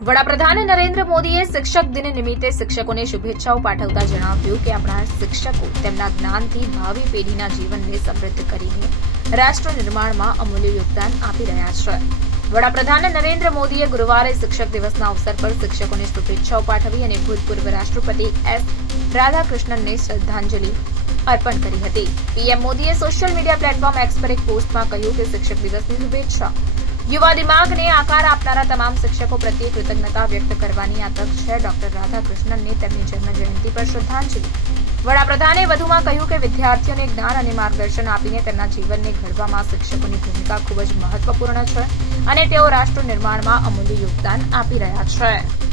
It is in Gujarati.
વડાપ્રધાન નરેન્દ્ર મોદીએ શિક્ષક દિન નિમિત્તે શિક્ષકોને શુભેચ્છાઓ પાઠવતા જણાવ્યું કે આપણા શિક્ષકો તેમના જ્ઞાનથી ભાવિ પેઢીના જીવનને સમૃદ્ધ કરીને રાષ્ટ્ર નિર્માણમાં અમૂલ્ય યોગદાન આપી રહ્યા છે. વડાપ્રધાન નરેન્દ્ર મોદીએ ગુરુવારે શિક્ષક દિવસના અવસર પર શિક્ષકોને શુભેચ્છાઓ પાઠવી અને ભૂતપૂર્વ રાષ્ટ્રપતિ એસ. રાધાકૃષ્ણનને શ્રદ્ધાંજલિ અર્પણ કરી હતી. પીએમ મોદીએ સોશિયલ મીડિયા પ્લેટફોર્મ એક્સ પર એક પોસ્ટમાં કહ્યું કે શિક્ષક દિવસની શુભેચ્છા. યુવા દિમાગને આકાર આપનારા તમામ શિક્ષકો પ્રત્યે કૃતજ્ઞતા વ્યક્ત કરવાની આ તક છે. ડોક્ટર રાધાકૃષ્ણનને તેમની જન્મ જયંતિ પર શ્રદ્ધાંજલિ. વડાપ્રધાને વધુમાં કહ્યું કે વિદ્યાર્થીઓને જ્ઞાન અને માર્ગદર્શન આપીને તેમના જીવનને ઘડવામાં શિક્ષકોની ભૂમિકા ખૂબ જ મહત્વપૂર્ણ છે અને તેઓ રાષ્ટ્ર નિર્માણમાં અમૂલ્ય યોગદાન આપી રહ્યા છે.